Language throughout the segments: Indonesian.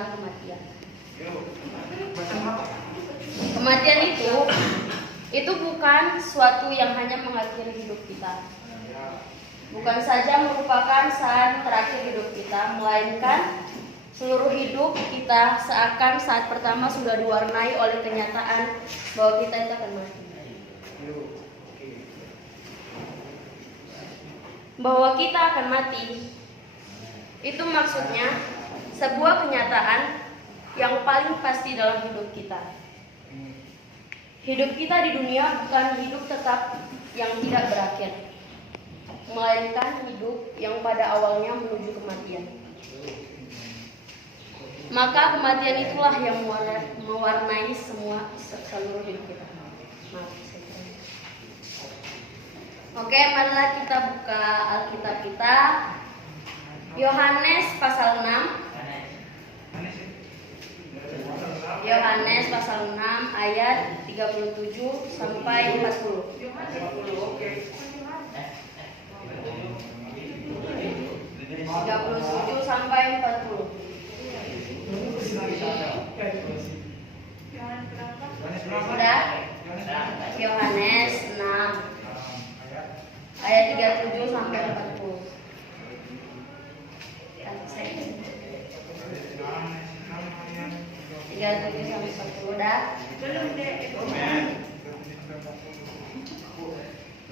tentang kematian. Kematian itu bukan suatu yang hanya mengakhiri hidup kita. Bukan saja merupakan saat terakhir hidup kita, melainkan seluruh hidup kita seakan saat pertama sudah diwarnai oleh kenyataan bahwa kita itu akan mati. Bahwa kita akan mati, itu maksudnya sebuah kenyataan yang paling pasti dalam hidup kita. Hidup kita di dunia bukan hidup tetap yang tidak berakhir, melainkan hidup yang pada awalnya menuju kematian. Maka kematian itulah yang mewarnai seluruh hidup kita. Oke, marilah kita buka Alkitab kita. Yohanes pasal 6. Yohanes pasal 6 ayat 37 sampai 40. 37 sampai 40. Sudah? Yohanes 6 ayat 37 sampai 40. Tiga 37 sampai 40 udah?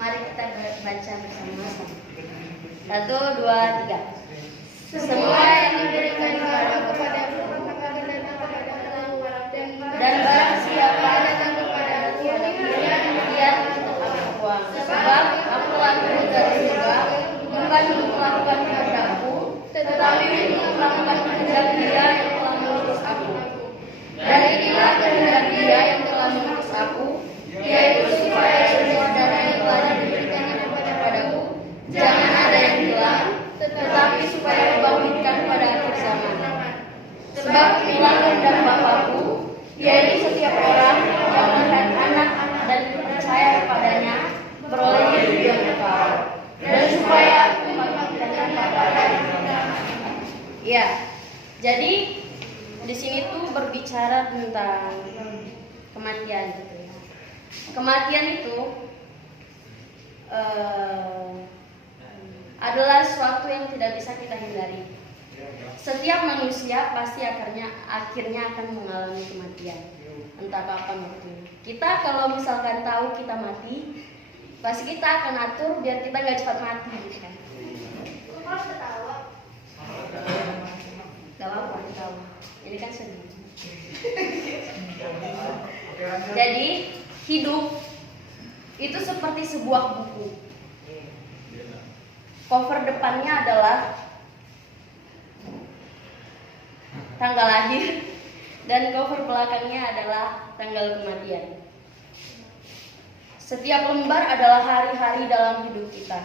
Mari kita baca bersama-sama. 1, 2, 3. Semua yang diberikan kepadaku dan barang siapa datang kepadaku dia untuk aku buang. Sebab aku lahir dari surga bukan untuk melakukan kehendakku, tetapi untuk melakukan kehendak Dia yang telah mengutus aku. Dan inilah kehendak Dia yang telah mengutus aku, yaitu supaya semua dana yang telah diberikannya kepadaku jangan ada yang hilang, tetapi supaya dibangkitkan pada akhir zaman. Sebab inilah kehendak Bapa-Ku, yaitu setiap orang yang melihat Anak dan percaya kepadanya beroleh hidup yang kekal, dan supaya aku membangkitkan Bapa-Ku. Ya, jadi di sini tuh berbicara tentang kematian gitu ya. Kematian itu adalah sesuatu yang tidak bisa kita hindari. Setiap manusia pasti akhirnya akan mengalami kematian, entah kapan waktunya. Kita kalau misalkan tahu kita mati, pasti kita akan atur biar kita nggak cepat mati, gitu kan? Kalau ketawa, nggak apa-apa ketawa. Ini kan sedih. Jadi hidup itu seperti sebuah buku. Cover depannya adalah tanggal lahir dan cover belakangnya adalah tanggal kematian. Setiap lembar adalah hari-hari dalam hidup kita.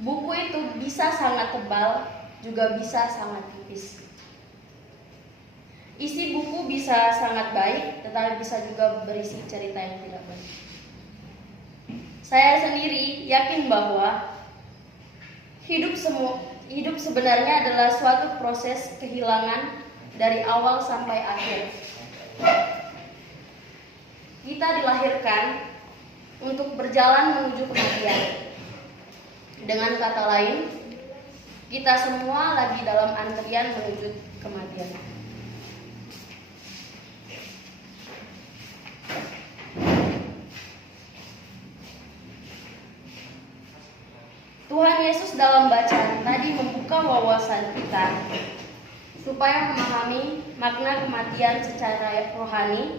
Buku itu bisa sangat tebal, juga bisa sangat tipis. Isi buku bisa sangat baik, tetapi bisa juga berisi cerita yang tidak baik. Saya sendiri yakin bahwa hidup sebenarnya adalah suatu proses kehilangan dari awal sampai akhir. Kita dilahirkan untuk berjalan menuju kematian. Dengan kata lain, kita semua lagi dalam antrian menuju kematian. Tuhan Yesus dalam bacaan tadi membuka wawasan kita supaya memahami makna kematian secara rohani,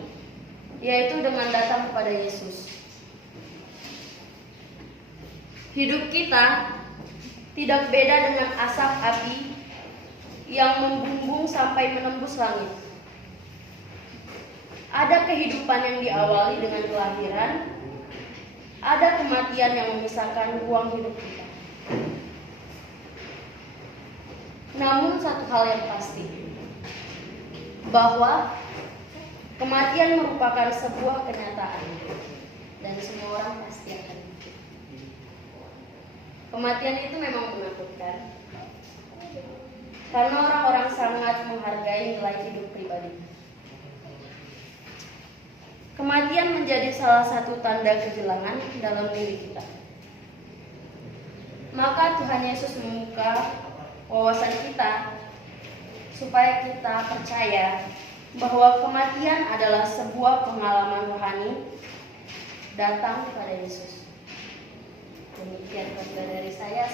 yaitu dengan datang kepada Yesus. Hidup kita tidak beda dengan asap api yang membumbung sampai menembus langit. Ada kehidupan yang diawali dengan kelahiran, ada kematian yang memisahkan ruang hidup kita. Namun satu hal yang pasti, bahwa kematian merupakan sebuah kenyataan dan semua orang pasti akan mati. Kematian itu memang menakutkan, karena orang-orang sangat menghargai nilai hidup pribadi. Kematian menjadi salah satu tanda kehilangan dalam diri kita. Maka Tuhan Yesus membuka wawasan kita supaya kita percaya bahwa kematian adalah sebuah pengalaman rohani datang pada Yesus. Demikian khotbah dari saya